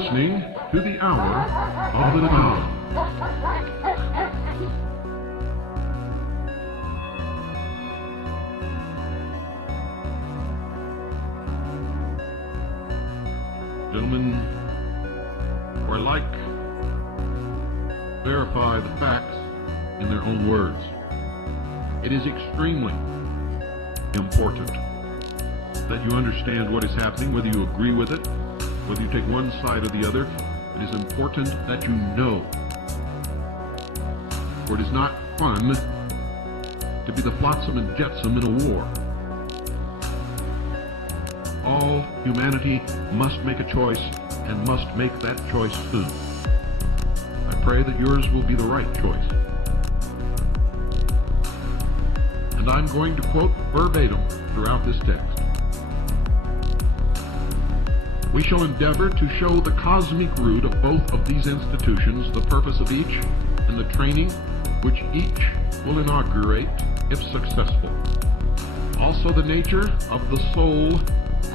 listening to the Hour of the Dawn. Gentlemen, who are like, verify the facts in their own words. It is extremely important that you understand what is happening, whether you agree with it, whether you take one side or the other. It is important that you know. For it is not fun to be the flotsam and jetsam in a war. All humanity must make a choice, and must make that choice soon. I pray that yours will be the right choice. And I'm going to quote verbatim throughout this text. We shall endeavor to show the cosmic root of both of these institutions, the purpose of each, and the training which each will inaugurate if successful. Also the nature of the soul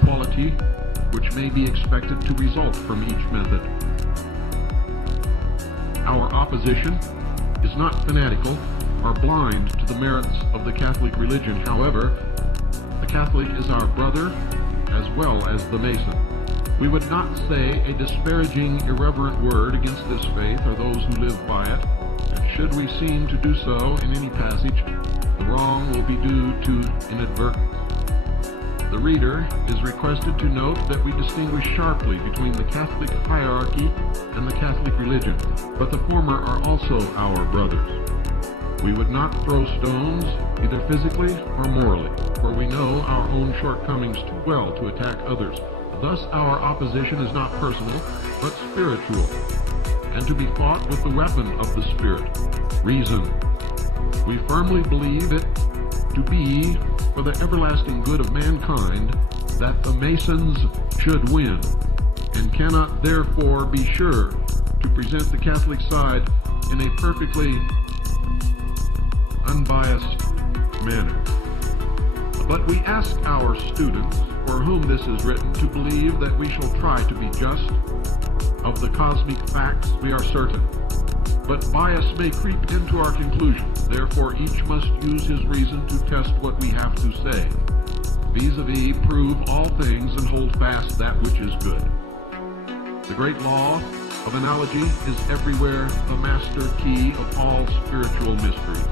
quality which may be expected to result from each method. Our opposition is not fanatical or blind to the merits of the Catholic religion. However, the Catholic is our brother as well as the Mason. We would not say a disparaging, irreverent word against this faith or those who live by it, and should we seem to do so in any passage, the wrong will be due to inadvertence. The reader is requested to note that we distinguish sharply between the Catholic hierarchy and the Catholic religion, but the former are also our brothers. We would not throw stones, either physically or morally, for we know our own shortcomings too well to attack others. Thus our opposition is not personal, but spiritual, and to be fought with the weapon of the Spirit, reason. We firmly believe it to be for the everlasting good of mankind that the Masons should win, and cannot therefore be sure to present the Catholic side in a perfectly unbiased manner. But we ask our students, for whom this is written, to believe that we shall try to be just. Of the cosmic facts we are certain, but bias may creep into our conclusions. Therefore each must use his reason to test what we have to say. Vis-a-vis, prove all things and hold fast that which is good. The great law of analogy is everywhere the master key of all spiritual mysteries.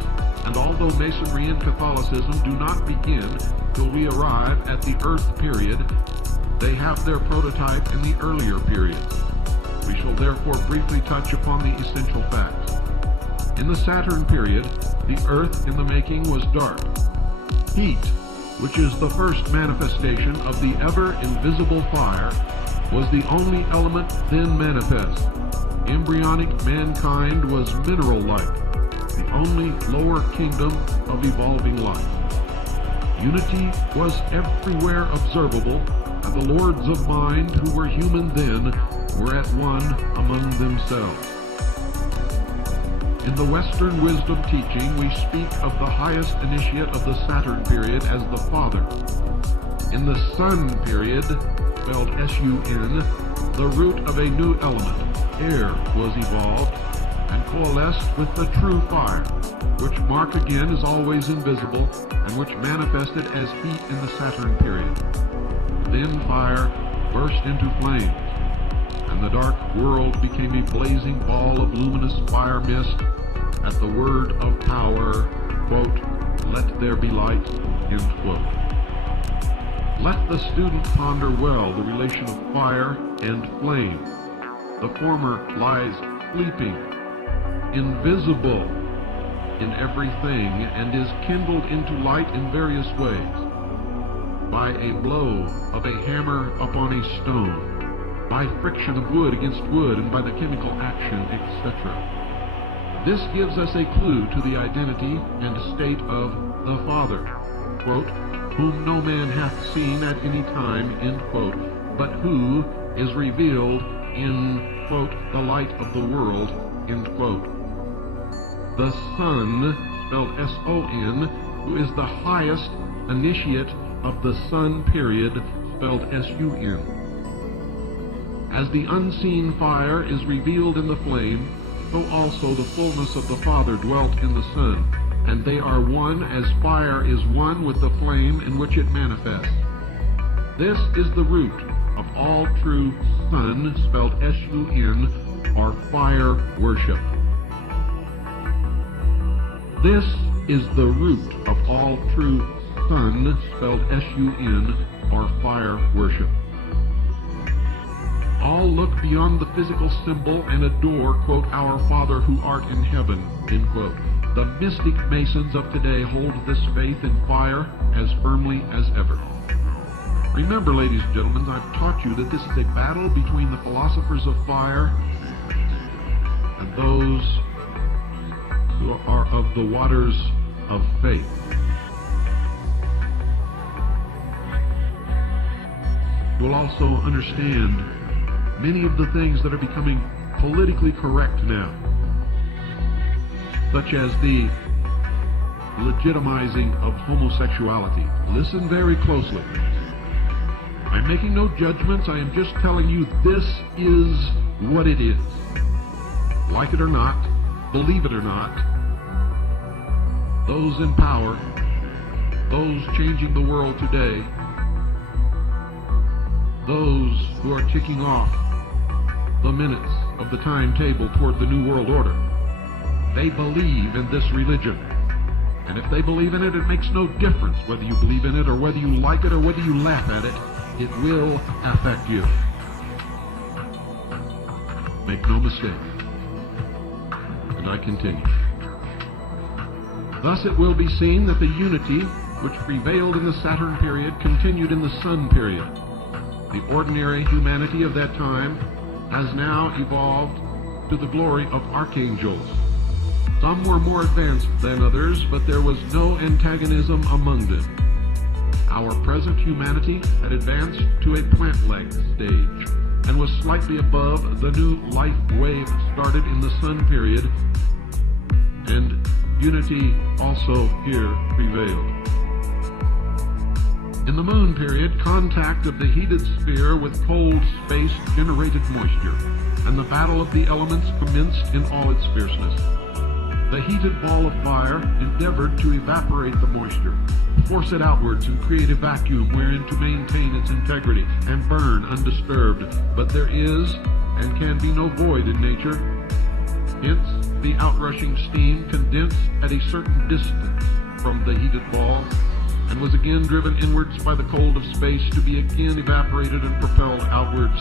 And although Masonry and Catholicism do not begin till we arrive at the Earth period, they have their prototype in the earlier periods. We shall therefore briefly touch upon the essential facts. In the Saturn period, the Earth in the making was dark. Heat, which is the first manifestation of the ever-invisible fire, was the only element then manifest. Embryonic mankind was mineral-like, the only lower kingdom of evolving life. Unity was everywhere observable, and the lords of mind who were human then were at one among themselves. In the Western wisdom teaching, we speak of the highest initiate of the Saturn period as the Father. In the Sun period, spelled S-U-N, the root of a new element, air, was evolved and coalesced with the true fire, which mark again is always invisible and which manifested as heat in the Saturn period. Then fire burst into flames, and the dark world became a blazing ball of luminous fire mist at the word of power, quote, "Let there be light," end quote. Let the student ponder well the relation of fire and flame. The former lies sleeping, invisible in everything, and is kindled into light in various ways. By a blow of a hammer upon a stone, by friction of wood against wood, and by the chemical action, etc. This gives us a clue to the identity and state of the Father, quote, "whom no man hath seen at any time," end quote, but who is revealed in, quote, "the light of the world," end quote. The Son, spelled S-O-N, who is the highest initiate of the Sun period, spelled S-U-N. As the unseen fire is revealed in the flame, so also the fullness of the Father dwelt in the Son, and they are one as fire is one with the flame in which it manifests. This is the root of all true Son, spelled S-U-N, or fire worship. This is the root of all true Son, spelled S-U-N, or fire worship. All look beyond the physical symbol and adore, quote, our Father who art in heaven, end quote. The mystic Masons of today hold this faith in fire as firmly as ever. Remember, ladies and gentlemen, I've taught you that this is a battle between the philosophers of fire and those who are of the waters of faith. You will also understand many of the things that are becoming politically correct now, such as the legitimizing of homosexuality. Listen very closely. I'm making no judgments. I am just telling you this is what it is. Like it or not, believe it or not, those in power, those changing the world today, those who are ticking off the minutes of the timetable toward the New World Order, they believe in this religion. And if they believe in it, it makes no difference whether you believe in it or whether you like it or whether you laugh at it. It will affect you. Make no mistake. And I continue. Thus it will be seen that the unity which prevailed in the Saturn period continued in the Sun period. The ordinary humanity of that time has now evolved to the glory of archangels. Some were more advanced than others, but there was no antagonism among them. Our present humanity had advanced to a plant-like stage and was slightly above the new life wave started in the Sun period, and unity also here prevailed. In the Moon period, contact of the heated sphere with cold space generated moisture, and the battle of the elements commenced in all its fierceness. The heated ball of fire endeavored to evaporate the moisture, force it outwards, and create a vacuum wherein to maintain its integrity and burn undisturbed. But there is and can be no void in nature. Hence, the outrushing steam condensed at a certain distance from the heated ball, and was again driven inwards by the cold of space to be again evaporated and propelled outwards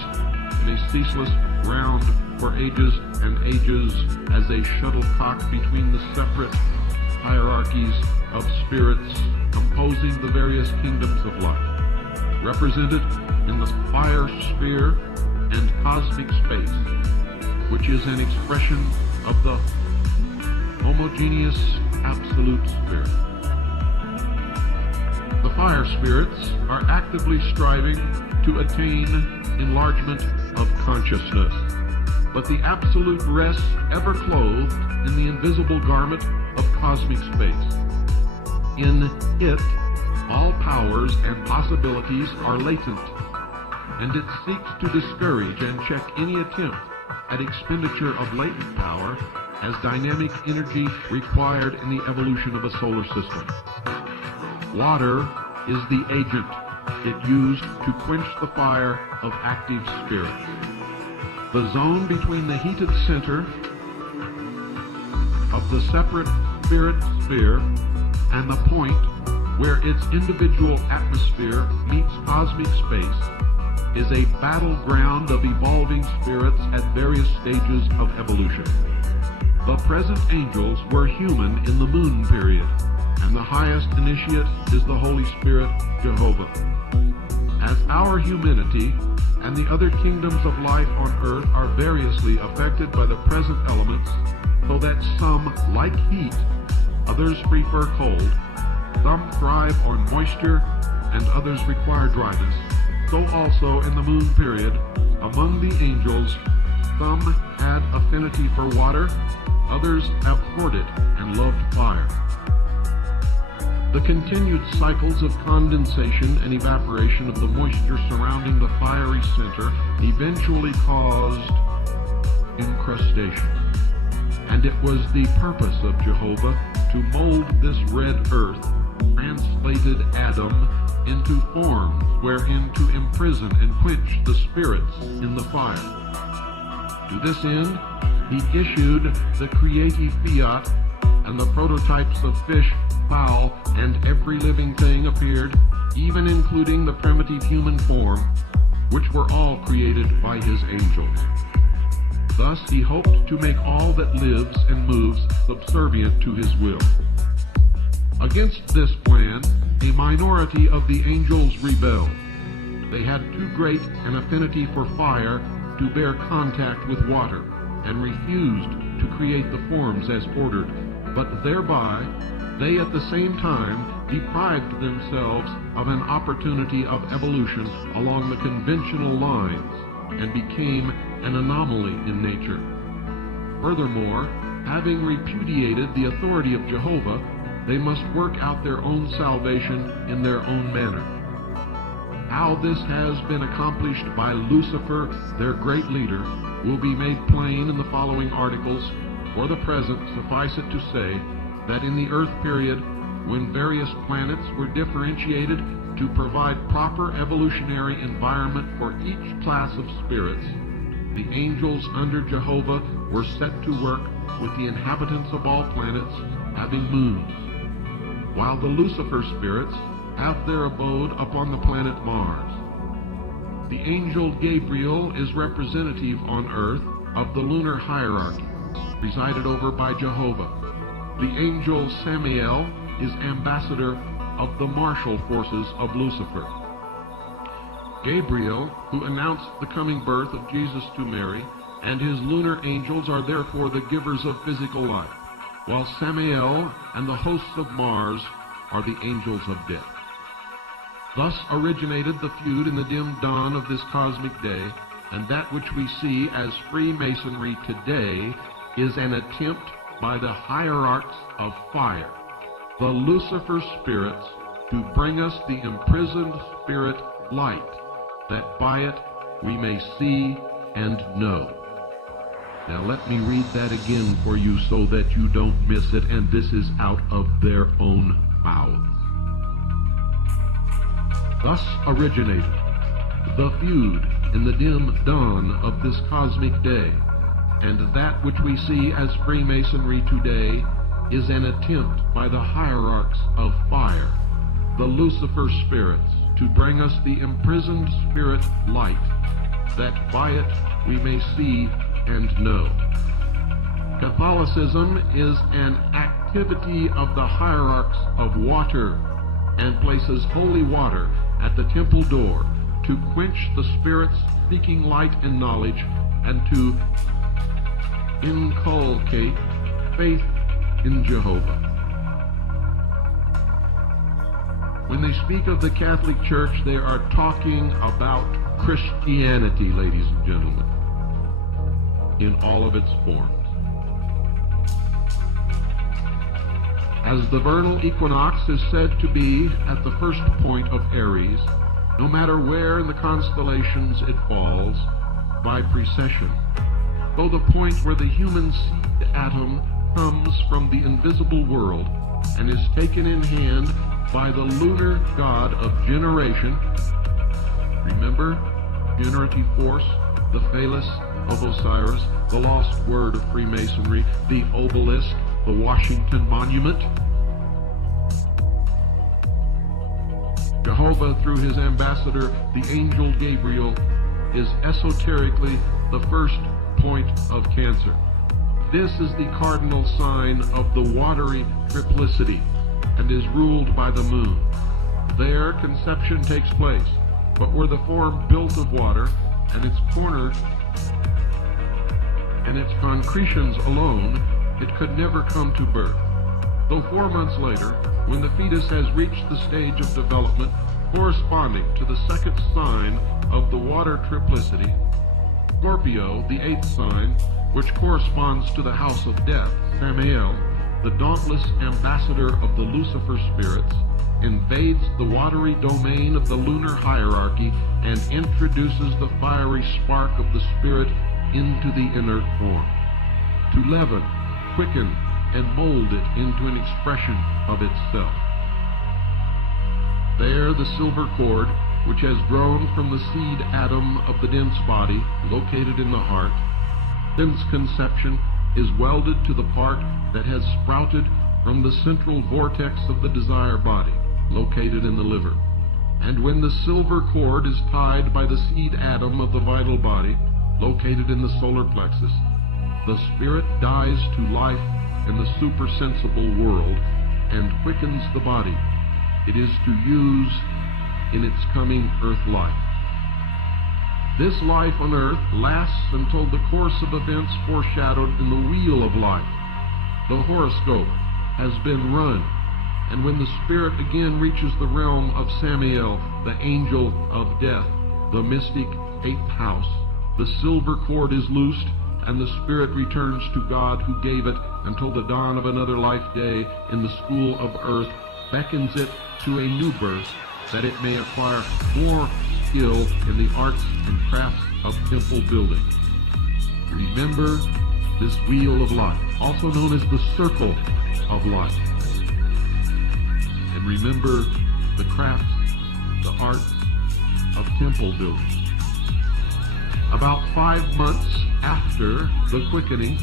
in a ceaseless round for ages and ages as a shuttlecock between the separate hierarchies of spirits composing the various kingdoms of life, represented in the fire sphere and cosmic space, which is an expression of the homogeneous absolute spirit. The fire spirits are actively striving to attain enlargement of consciousness, but the absolute rests ever clothed in the invisible garment of cosmic space. In it, all powers and possibilities are latent, and it seeks to discourage and check any attempt at expenditure of latent power as dynamic energy required in the evolution of a solar system. Water is the agent it used to quench the fire of active spirit. The zone between the heated center of the separate spirit sphere and the point where its individual atmosphere meets cosmic space is a battleground of evolving spirits at various stages of evolution. The present angels were human in the Moon period, and the highest initiate is the Holy Spirit, Jehovah. As our humanity and the other kingdoms of life on earth are variously affected by the present elements, so that some like heat, others prefer cold, some thrive on moisture, and others require dryness, so also in the Moon period, among the angels, some had affinity for water, others abhorred it and loved fire. The continued cycles of condensation and evaporation of the moisture surrounding the fiery center eventually caused incrustation. And it was the purpose of Jehovah to mold this red earth, translated Adam, into forms wherein to imprison and quench the spirits in the fire. To this end, he issued the creative fiat, and the prototypes of fish, fowl, and every living thing appeared, even including the primitive human form, which were all created by his angels. Thus he hoped to make all that lives and moves subservient to his will. Against this plan, a minority of the angels rebelled. They had too great an affinity for fire to bear contact with water, and refused to create the forms as ordered, but thereby they at the same time deprived themselves of an opportunity of evolution along the conventional lines, and became an anomaly in nature. Furthermore, having repudiated the authority of Jehovah, they must work out their own salvation in their own manner. How this has been accomplished by Lucifer, their great leader, will be made plain in the following articles. For the present, suffice it to say that in the Earth period, when various planets were differentiated to provide proper evolutionary environment for each class of spirits, the angels under Jehovah were set to work with the inhabitants of all planets having moons, while the Lucifer spirits have their abode upon the planet Mars. The angel Gabriel is representative on earth of the lunar hierarchy, presided over by Jehovah. The angel Samael is ambassador of the martial forces of Lucifer. Gabriel, who announced the coming birth of Jesus to Mary, and his lunar angels are therefore the givers of physical life, while Samael and the hosts of Mars are the angels of death. Thus originated the feud in the dim dawn of this cosmic day, and that which we see as Freemasonry today is an attempt by the hierarchs of fire, the Lucifer spirits, to bring us the imprisoned spirit light, that by it we may see and know. Now let me read that again for you so that you don't miss it, and this is out of their own mouths. Thus originated the feud in the dim dawn of this cosmic day, and that which we see as Freemasonry today is an attempt by the hierarchs of fire, the Lucifer spirits, to bring us the imprisoned spirit light, that by it we may see and know. Catholicism is an activity of the hierarchs of water, and places holy water at the temple door to quench the spirits seeking light and knowledge, and to inculcate faith in Jehovah. When they speak of the Catholic Church, they are talking about Christianity, ladies and gentlemen, in all of its forms. As the vernal equinox is said to be at the first point of Aries, no matter where in the constellations it falls, by precession, though the point where the human seed atom comes from the invisible world and is taken in hand by the lunar god of generation. Remember, generative force, the phallus of Osiris, the lost word of Freemasonry, the obelisk, the Washington Monument. Jehovah, through his ambassador, the angel Gabriel, is esoterically the first point of Cancer. This is the cardinal sign of the watery triplicity, and is ruled by the moon. There conception takes place, but were the form built of water, and its corner and its concretions alone, it could never come to birth. Though 4 months later, when the fetus has reached the stage of development corresponding to the second sign of the water triplicity, Scorpio, the 8th sign, which corresponds to the house of death, Samael, the dauntless ambassador of the Lucifer spirits, invades the watery domain of the lunar hierarchy and introduces the fiery spark of the spirit into the inert form, to leaven, quicken, and mold it into an expression of itself. There the silver cord, which has grown from the seed atom of the dense body located in the heart, since conception is welded to the part that has sprouted from the central vortex of the desire body located in the liver. And when the silver cord is tied by the seed atom of the vital body located in the solar plexus, the spirit dies to life in the supersensible world and quickens the body it is to use in its coming earth life. This life on earth lasts until the course of events foreshadowed in the wheel of life, the horoscope, has been run, and when the spirit again reaches the realm of Samael, the angel of death, the mystic 8th house, the silver cord is loosed, and the spirit returns to God who gave it until the dawn of another life day in the school of earth, beckons it to a new birth, that it may acquire more skill in the arts and crafts of temple building. Remember this wheel of life, also known as the circle of life. And remember the crafts, the arts of temple building. About 5 months after the quickening,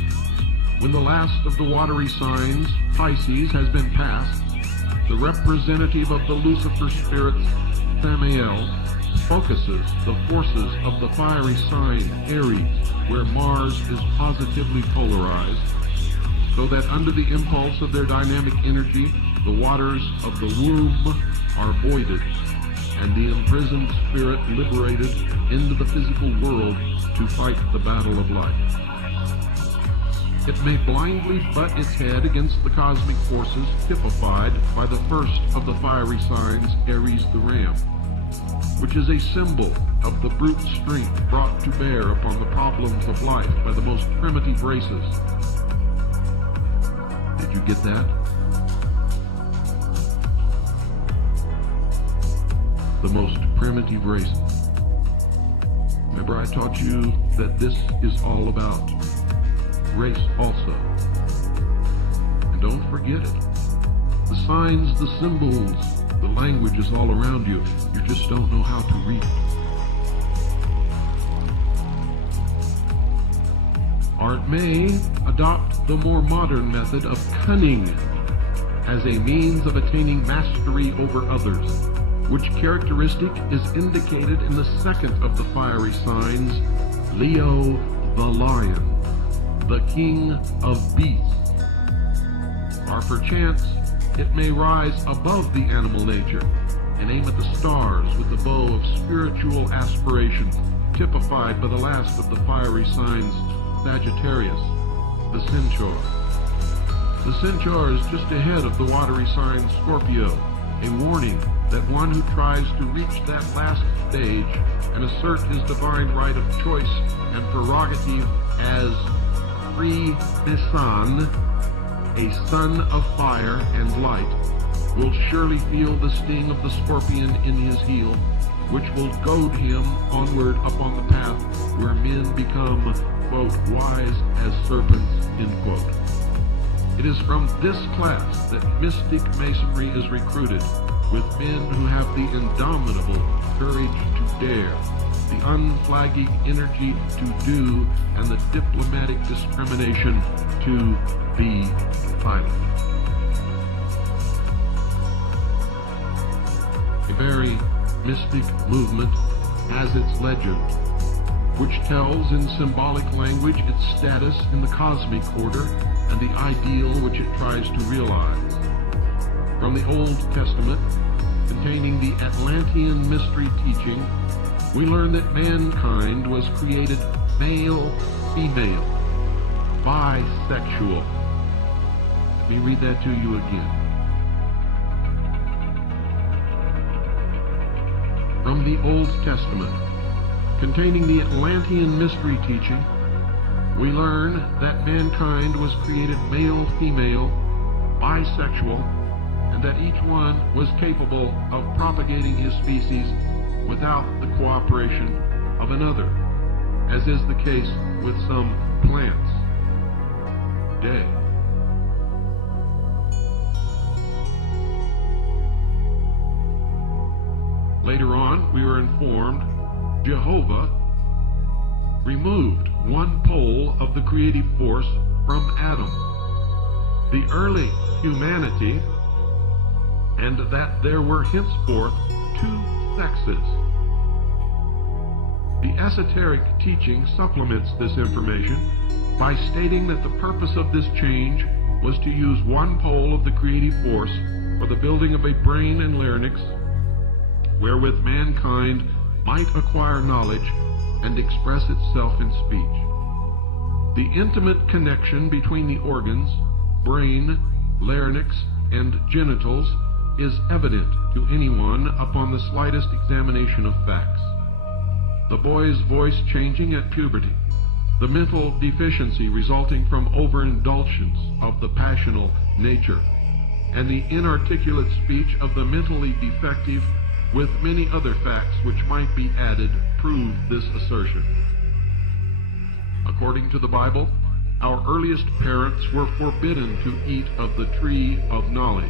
when the last of the watery signs, Pisces, has been passed, the representative of the Lucifer spirits, Samael, focuses the forces of the fiery sign, Aries, where Mars is positively polarized, so that under the impulse of their dynamic energy, the waters of the womb are voided, and the imprisoned spirit liberated into the physical world to fight the battle of life. It may blindly butt its head against the cosmic forces typified by the first of the fiery signs, Aries the Ram, which is a symbol of the brute strength brought to bear upon the problems of life by the most primitive races. Did you get that? The most primitive races. Remember I taught you that this is all about race also. And don't forget it. The signs, the symbols, the language is all around you. You just don't know how to read it. Or it may adopt the more modern method of cunning as a means of attaining mastery over others, which characteristic is indicated in the second of the fiery signs, Leo the lion, the king of beasts. Or perchance it may rise above the animal nature and aim at the stars with the bow of spiritual aspiration, typified by the last of the fiery signs, Sagittarius, the centaur. The centaur is just ahead of the watery sign, Scorpio, a warning that one who tries to reach that last stage and assert his divine right of choice and prerogative as free Nisan, a son of fire and light, will surely feel the sting of the scorpion in his heel, which will goad him onward upon the path where men become, quote, wise as serpents, end quote. It is from this class that mystic masonry is recruited, with men who have the indomitable courage to dare, the unflagging energy to do, and the diplomatic discrimination to be silent. A very mystic movement has its legend, which tells in symbolic language its status in the cosmic order and the ideal which it tries to realize. From the Old Testament, containing the Atlantean mystery teaching, we learn that mankind was created male, female, bisexual. Let me read that to you again. From the Old Testament, containing the Atlantean mystery teaching, we learn that mankind was created male, female, bisexual, and that each one was capable of propagating his species without the cooperation of another, as is the case with some plants today. Later on, we were informed Jehovah removed one pole of the creative force from Adam, the early humanity, and that there were henceforth two sexes. The esoteric teaching supplements this information by stating that the purpose of this change was to use one pole of the creative force for the building of a brain and larynx wherewith mankind might acquire knowledge and express itself in speech. The intimate connection between the organs, brain, larynx, and genitals is evident to anyone upon the slightest examination of facts. The boy's voice changing at puberty, the mental deficiency resulting from overindulgence of the passional nature, and the inarticulate speech of the mentally defective, with many other facts which might be added, prove this assertion. According to the Bible, our earliest parents were forbidden to eat of the tree of knowledge.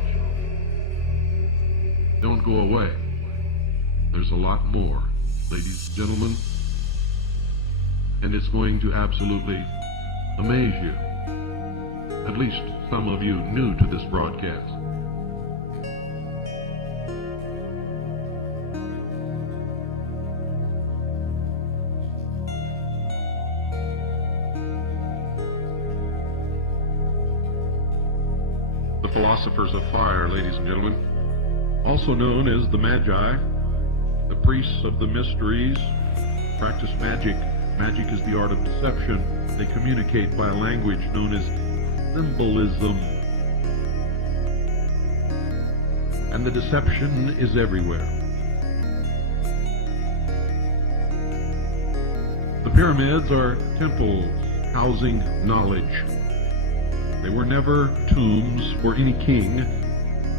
Don't go away. There's a lot more, ladies and gentlemen, and it's going to absolutely amaze you. At least some of you new to this broadcast. The philosophers of fire, ladies and gentlemen, also known as the Magi, the priests of the mysteries, practice magic. Magic is the art of deception. They communicate by a language known as symbolism. And the deception is everywhere. The pyramids are temples housing knowledge. They were never tombs for any king.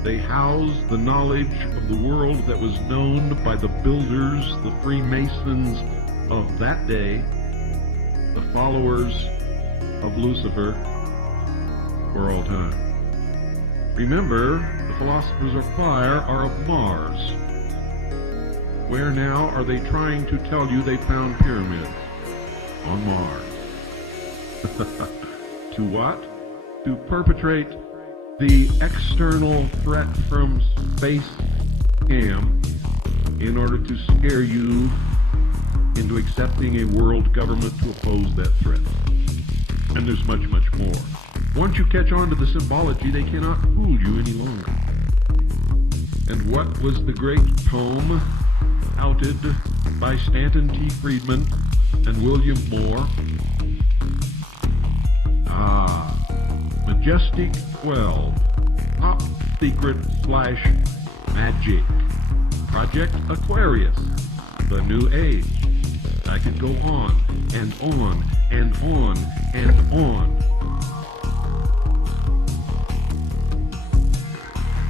They housed the knowledge of the world that was known by the builders, the Freemasons of that day, the followers of Lucifer for all time. Remember, the philosophers of fire are of Mars. Where now are they trying to tell you they found pyramids? On Mars. To what? To perpetrate the external threat from space scam in order to scare you into accepting a world government to oppose that threat. And there's much, much more. Once you catch on to the symbology, they cannot fool you any longer. And what was the great tome outed by Stanton T. Friedman and William Moore? Majestic 12, Top Secret / Magic, Project Aquarius, The New Age. I could go on and on and on and on.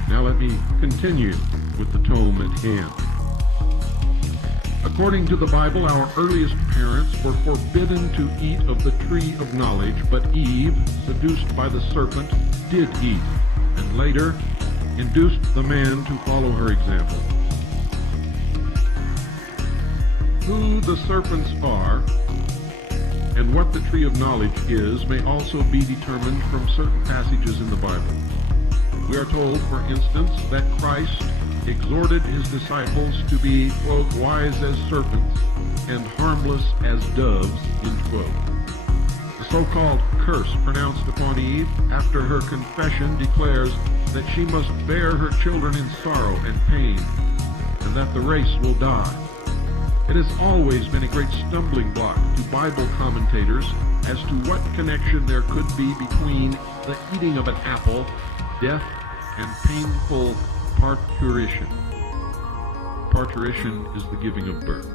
Now let me continue with the tome at hand. According to the Bible, our earliest parents were forbidden to eat of the tree of knowledge, but Eve, seduced by the serpent, did eat, and later induced the man to follow her example. Who the serpents are and what the tree of knowledge is may also be determined from certain passages in the Bible. We are told, for instance, that Christ exhorted his disciples to be, quote, wise as serpents and harmless as doves, end quote. The so-called curse pronounced upon Eve after her confession declares that she must bear her children in sorrow and pain, and that the race will die. It has always been a great stumbling block to Bible commentators as to what connection there could be between the eating of an apple, death, and painful parturition. Parturition is the giving of birth.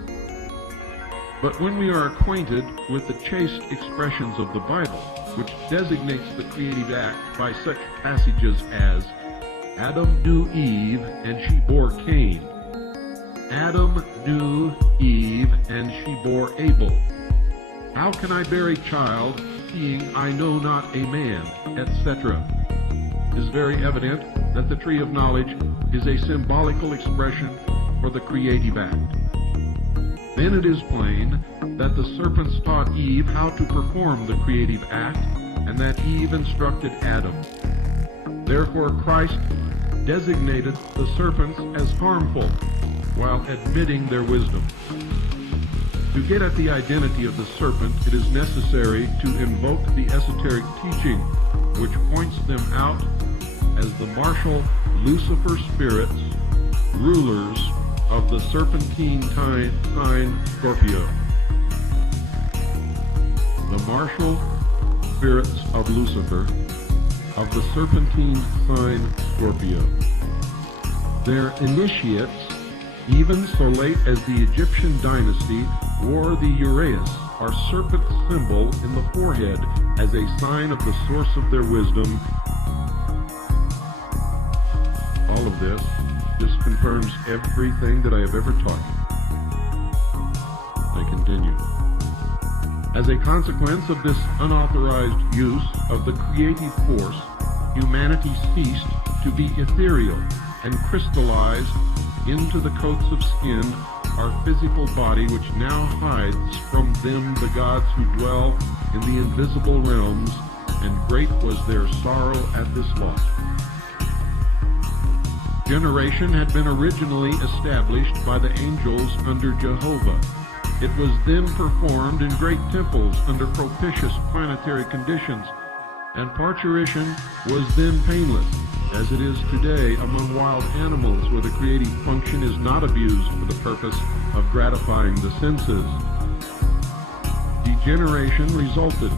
But when we are acquainted with the chaste expressions of the Bible, which designates the creative act by such passages as, Adam knew Eve, and she bore Cain. Adam knew Eve, and she bore Abel. How can I bear a child, seeing I know not a man, etc.? It is very evident that the tree of knowledge is a symbolical expression for the creative act. Then it is plain that the serpents taught Eve how to perform the creative act, and that Eve instructed Adam. Therefore Christ designated the serpents as harmful, while admitting their wisdom. To get at the identity of the serpent, it is necessary to invoke the esoteric teaching, which points them out as the martial Lucifer spirits, rulers of the serpentine sign Scorpio. The martial spirits of Lucifer, of the serpentine sign Scorpio. Their initiates, even so late as the Egyptian dynasty, wore the uraeus, or serpent symbol, in the forehead as a sign of the source of their wisdom. All of this just confirms everything that I have ever taught you. I continue. As a consequence of this unauthorized use of the creative force, humanity ceased to be ethereal and crystallized into the coats of skin, our physical body, which now hides from them the gods who dwell in the invisible realms, and great was their sorrow at this loss. Generation had been originally established by the angels under Jehovah. It was then performed in great temples under propitious planetary conditions, and parturition was then painless, as it is today among wild animals, where the creative function is not abused for the purpose of gratifying the senses. Degeneration resulted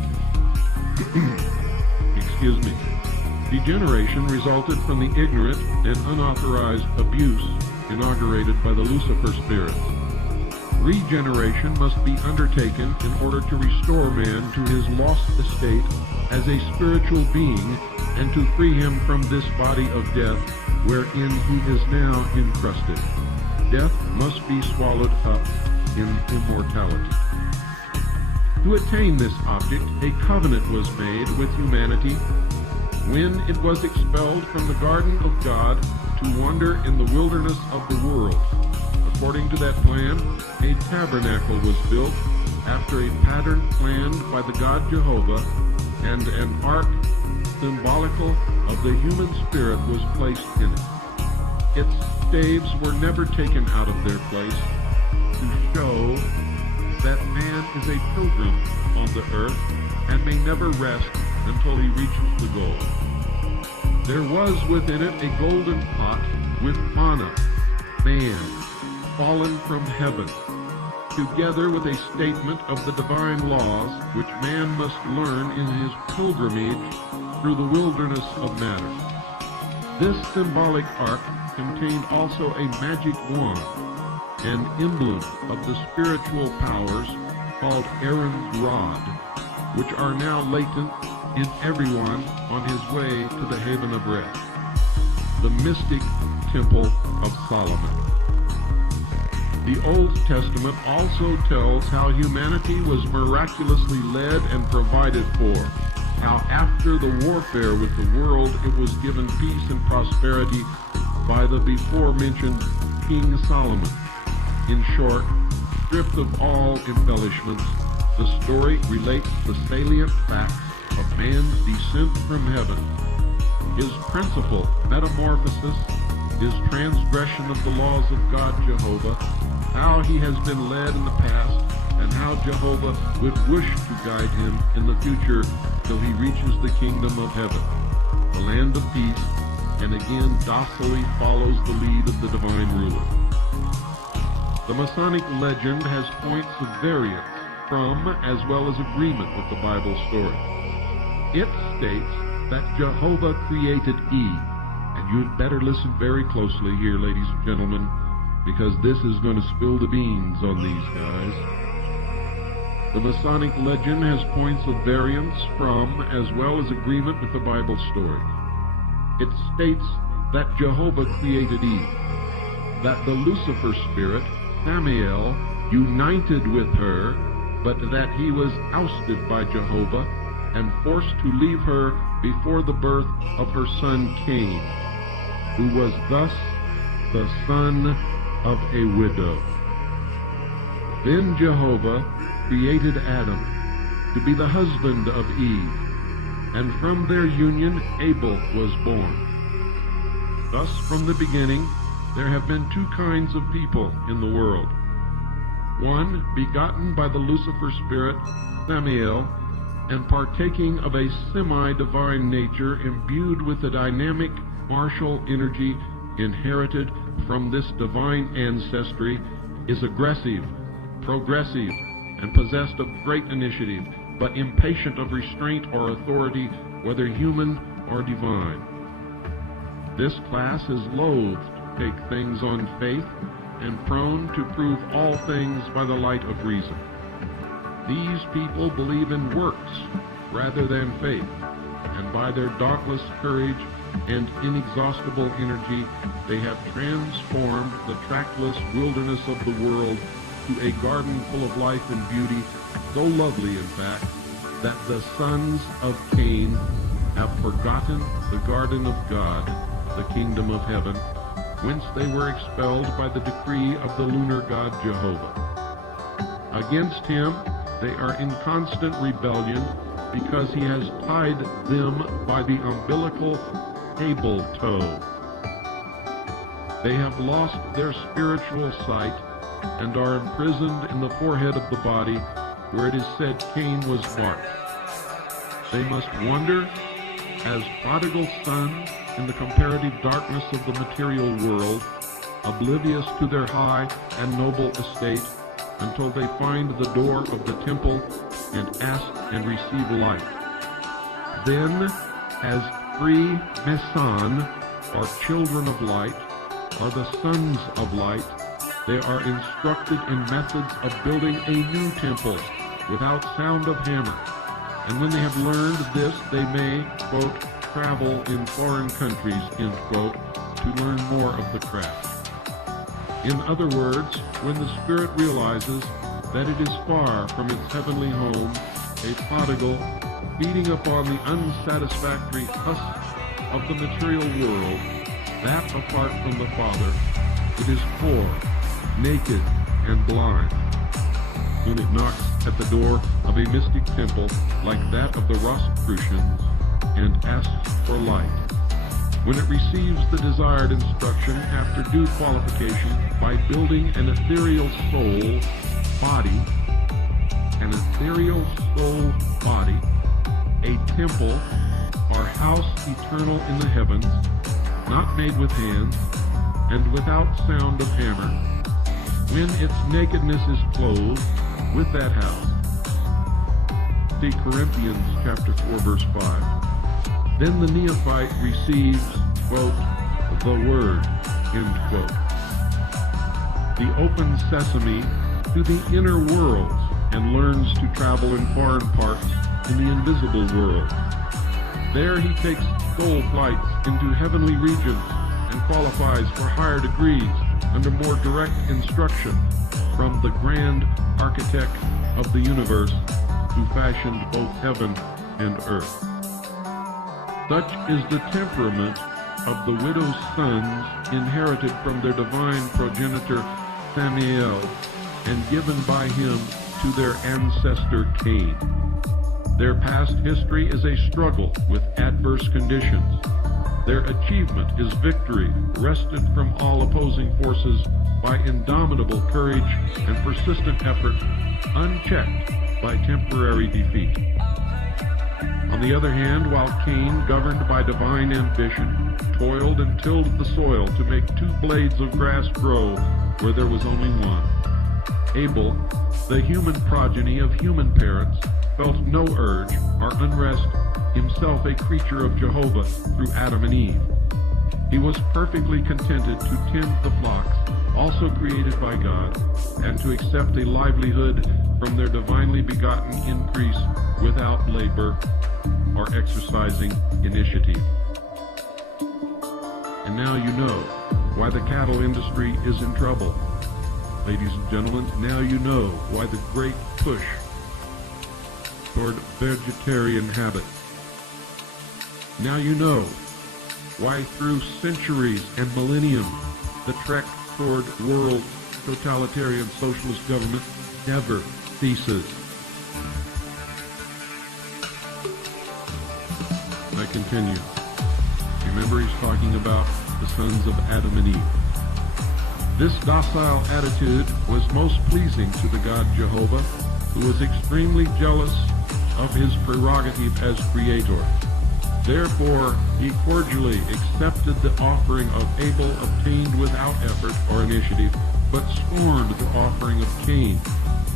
Degeneration resulted from the ignorant and unauthorized abuse inaugurated by the Lucifer spirits. Regeneration must be undertaken in order to restore man to his lost estate as a spiritual being, and to free him from this body of death wherein he is now encrusted. Death must be swallowed up in immortality. To attain this object, a covenant was made with humanity when it was expelled from the garden of God to wander in the wilderness of the world. According to that plan, a tabernacle was built after a pattern planned by the god Jehovah, and an ark symbolical of the human spirit was placed in it. Its staves were never taken out of their place, to show that man is a pilgrim on the earth and may never rest until he reaches the goal. There was within it a golden pot with manna, man, fallen from heaven, together with a statement of the divine laws which man must learn in his pilgrimage through the wilderness of matter. This symbolic ark contained also a magic wand, an emblem of the spiritual powers called AiraM's rod, which are now latent in everyone on his way to the haven of rest, the mystic temple of Solomon. The Old Testament also tells how humanity was miraculously led and provided for, how after the warfare with the world it was given peace and prosperity by the before-mentioned King Solomon. In short, stripped of all embellishments, the story relates the salient facts of man's descent from heaven, his principal metamorphosis, his transgression of the laws of God Jehovah, how he has been led in the past, and how Jehovah would wish to guide him in the future till he reaches the kingdom of heaven, the land of peace, and again docilely follows the lead of the divine ruler. The Masonic legend has points of variance from as well as agreement with the Bible story. It states that Jehovah created Eve, and you'd better listen very closely here, ladies and gentlemen, because this is going to spill the beans on these guys. The Masonic legend has points of variance from, as well as agreement with the Bible story. It states that Jehovah created Eve, that the Lucifer spirit, Samael, united with her, but that he was ousted by Jehovah and forced to leave her before the birth of her son Cain, who was thus the son of a widow. Then Jehovah created Adam to be the husband of Eve, and from their union Abel was born. Thus, from the beginning, there have been two kinds of people in the world. One, begotten by the Lucifer spirit, Samael, and partaking of a semi-divine nature imbued with the dynamic martial energy inherited from this divine ancestry, is aggressive, progressive, and possessed of great initiative, but impatient of restraint or authority, whether human or divine. This class is loath to take things on faith and prone to prove all things by the light of reason. These people believe in works rather than faith, and by their dauntless courage and inexhaustible energy, they have transformed the trackless wilderness of the world to a garden full of life and beauty, so lovely, in fact, that the sons of Cain have forgotten the garden of God, the kingdom of heaven, whence they were expelled by the decree of the lunar god Jehovah. Against him they are in constant rebellion, because he has tied them by the umbilical cable toe. They have lost their spiritual sight and are imprisoned in the forehead of the body, where it is said Cain was marked. They must wander as prodigal sons in the comparative darkness of the material world, oblivious to their high and noble estate, until they find the door of the temple and ask and receive light. Then, as free Meson, or children of light, or the sons of light, they are instructed in methods of building a new temple without sound of hammer. And when they have learned this, they may, quote, travel in foreign countries, end quote, to learn more of the craft. In other words, when the spirit realizes that it is far from its heavenly home, a prodigal, feeding upon the unsatisfactory husks of the material world, that apart from the Father, it is poor, naked, and blind. When it knocks at the door of a mystic temple like that of the Rosicrucians and asks for light, when it receives the desired instruction after due qualification by building an ethereal soul body, a temple or house eternal in the heavens, not made with hands, and without sound of hammer, when its nakedness is clothed with that house. See Corinthians chapter 4, verse 5. Then the neophyte receives, quote, the word, end quote. The open sesame to the inner worlds, and learns to travel in foreign parts in the invisible world. There he takes soul flights into heavenly regions and qualifies for higher degrees under more direct instruction from the grand architect of the universe who fashioned both heaven and earth. Such is the temperament of the widow's sons inherited from their divine progenitor Samael and given by him to their ancestor Cain. Their past history is a struggle with adverse conditions. Their achievement is victory, wrested from all opposing forces by indomitable courage and persistent effort, unchecked by temporary defeat. On the other hand, while Cain, governed by divine ambition, toiled and tilled the soil to make 2 blades of grass grow where there was only one, Abel, the human progeny of human parents, felt no urge or unrest, himself a creature of Jehovah through Adam and Eve. He was perfectly contented to tend the flocks, also created by God, and to accept a livelihood from their divinely begotten increase without labor or exercising initiative. And now you know why the cattle industry is in trouble. Ladies and gentlemen, now you know why the great push toward vegetarian habits. Now you know why through centuries and millenniums the trek toward world totalitarian socialist government never ceases. I continue. Remember, he's talking about the sons of Adam and Eve. This docile attitude was most pleasing to the God Jehovah, who was extremely jealous of his prerogative as creator. Therefore, he cordially accepted the offering of Abel obtained without effort or initiative, but scorned the offering of Cain,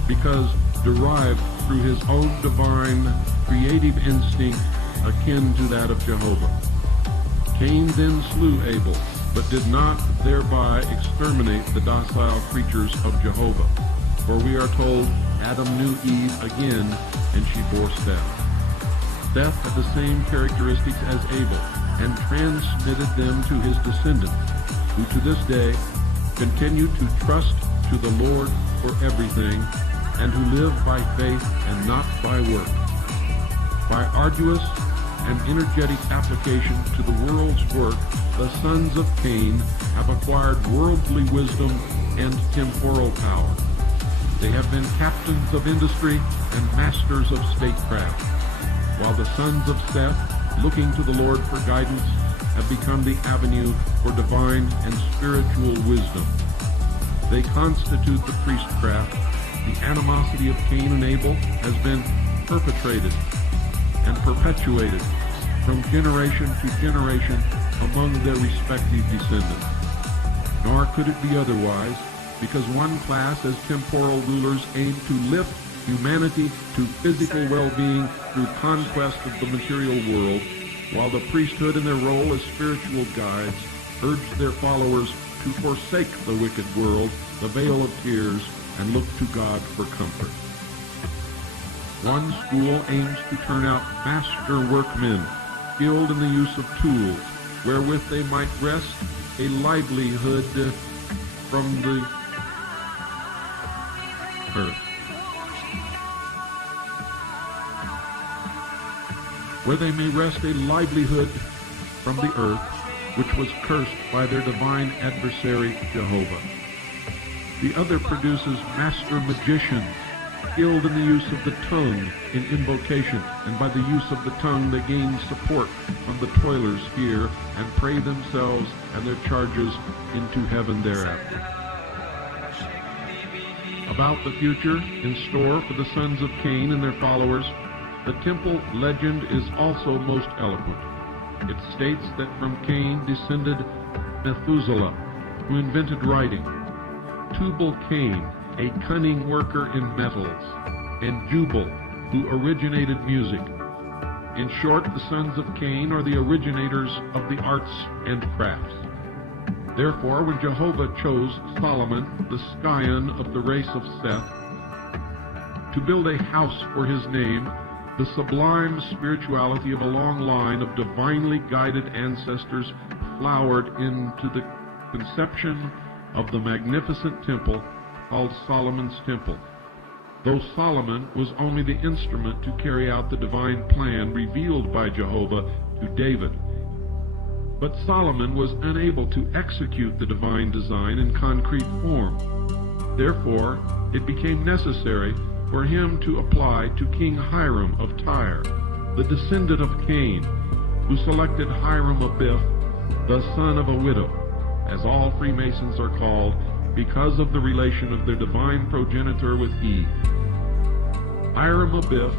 because derived through his own divine creative instinct akin to that of Jehovah. Cain then slew Abel, but did not thereby exterminate the docile creatures of Jehovah. For we are told Adam knew Eve again, and she bore Seth. Seth had the same characteristics as Abel, and transmitted them to his descendants, who to this day continue to trust to the Lord for everything, and who live by faith and not by work. By arduous and energetic application to the world's work, the sons of Cain have acquired worldly wisdom and temporal power. They have been captains of industry and masters of statecraft, while the sons of Seth, looking to the Lord for guidance, have become the avenue for divine and spiritual wisdom. They constitute the priestcraft. The animosity of Cain and Abel has been perpetrated and perpetuated from generation to generation among their respective descendants. Nor could it be otherwise, because one class as temporal rulers aim to lift humanity to physical well-being through conquest of the material world, while the priesthood in their role as spiritual guides urge their followers to forsake the wicked world, the vale of tears, and look to God for comfort. One school aims to turn out master workmen, skilled in the use of tools, wherewith they might wrest a livelihood from the earth. Where they may wrest a livelihood from the earth, which was cursed by their divine adversary Jehovah. The other produces master magicians, skilled in the use of the tongue in invocation, and by the use of the tongue they gain support from the toilers here, and pray themselves and their charges into heaven thereafter. About the future in store for the sons of Cain and their followers, the temple legend is also most eloquent. It states that from Cain descended Methuselah, who invented writing, Tubal-Cain, a cunning worker in metals, and Jubal, who originated music. In short, the sons of Cain are the originators of the arts and crafts. Therefore, when Jehovah chose Solomon, the scion of the race of Seth, to build a house for his name, the sublime spirituality of a long line of divinely guided ancestors flowered into the conception of the magnificent temple called Solomon's Temple, though Solomon was only the instrument to carry out the divine plan revealed by Jehovah to David. But Solomon was unable to execute the divine design in concrete form. Therefore, it became necessary for him to apply to King Hiram of Tyre, the descendant of Cain, who selected Hiram of Biff, the son of a widow, as all Freemasons are called, because of the relation of their divine progenitor with Eve. Hiram of Biff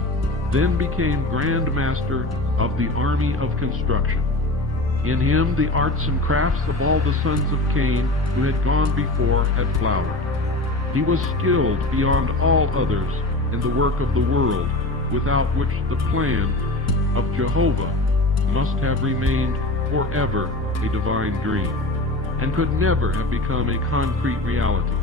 then became Grand Master of the army of construction. In him the arts and crafts of all the sons of Cain who had gone before had flowered. He was skilled beyond all others in the work of the world, without which the plan of Jehovah must have remained forever a divine dream, and could never have become a concrete reality.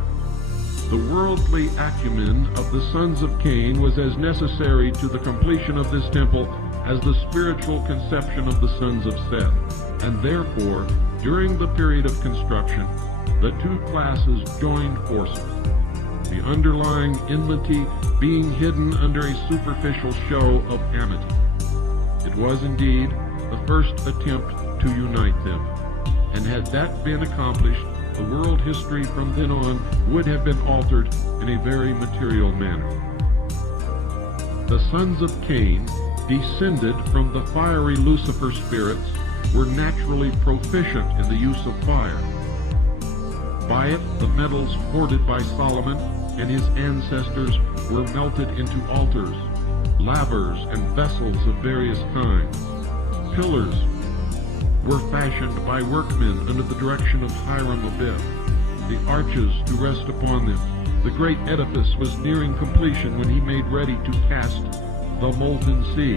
The worldly acumen of the sons of Cain was as necessary to the completion of this temple as the spiritual conception of the sons of Seth, and therefore, during the period of construction, the two classes joined forces, the underlying enmity being hidden under a superficial show of amity. It was indeed the first attempt to unite them, and had that been accomplished, the world history from then on would have been altered in a very material manner. The sons of Cain, descended from the fiery Lucifer spirits, were naturally proficient in the use of fire. By it, the metals hoarded by Solomon and his ancestors were melted into altars, lavers, and vessels of various kinds. Pillars were fashioned by workmen under the direction of AiraM, the arches to rest upon them. The great edifice was nearing completion when he made ready to cast the molten sea,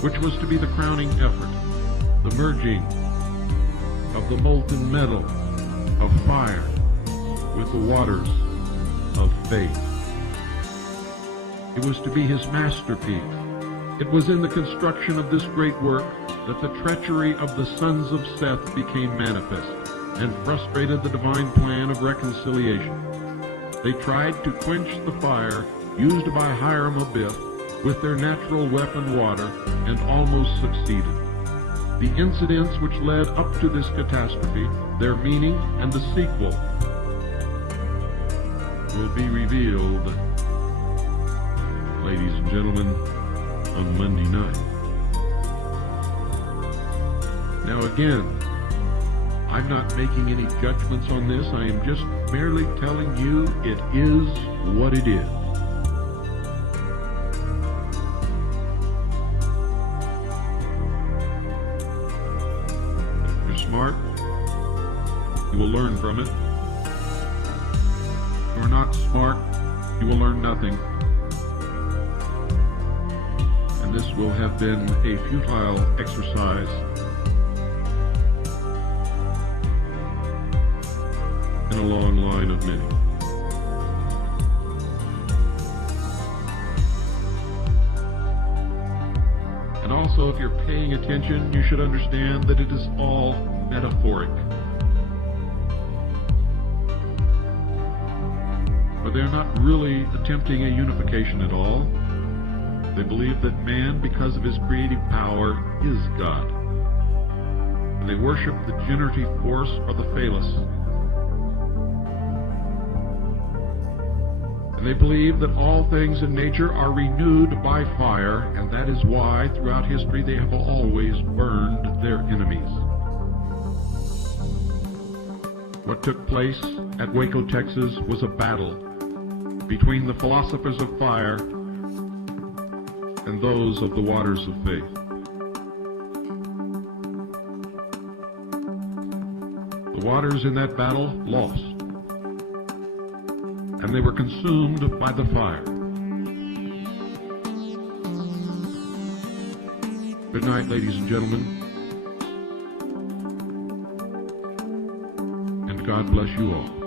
which was to be the crowning effort, the merging of the molten metal of fire with the waters of faith. It was to be his masterpiece. It was in the construction of this great work that the treachery of the sons of Seth became manifest and frustrated the divine plan of reconciliation. They tried to quench the fire used by AiraM with their natural weapon water and almost succeeded. The incidents which led up to this catastrophe, their meaning, and the sequel will be revealed, ladies and gentlemen, on Monday night. Now again, I'm not making any judgments on this. I am just merely telling you it is what it is. If you're smart, you will learn from it. If you're not smart, you will learn nothing. And this will have been a futile exercise in a long line of many. And also, if you're paying attention, you should understand that it is all metaphoric. But they're not really attempting a unification at all. They believe that man, because of his creative power, is God. And they worship the generative force or the phallus. And they believe that all things in nature are renewed by fire, and that is why, throughout history, they have always burned their enemies. What took place at Waco, Texas, was a battle between the philosophers of fire and those of the waters of faith. The waters in that battle lost, and they were consumed by the fire. Good night, ladies and gentlemen, and God bless you all.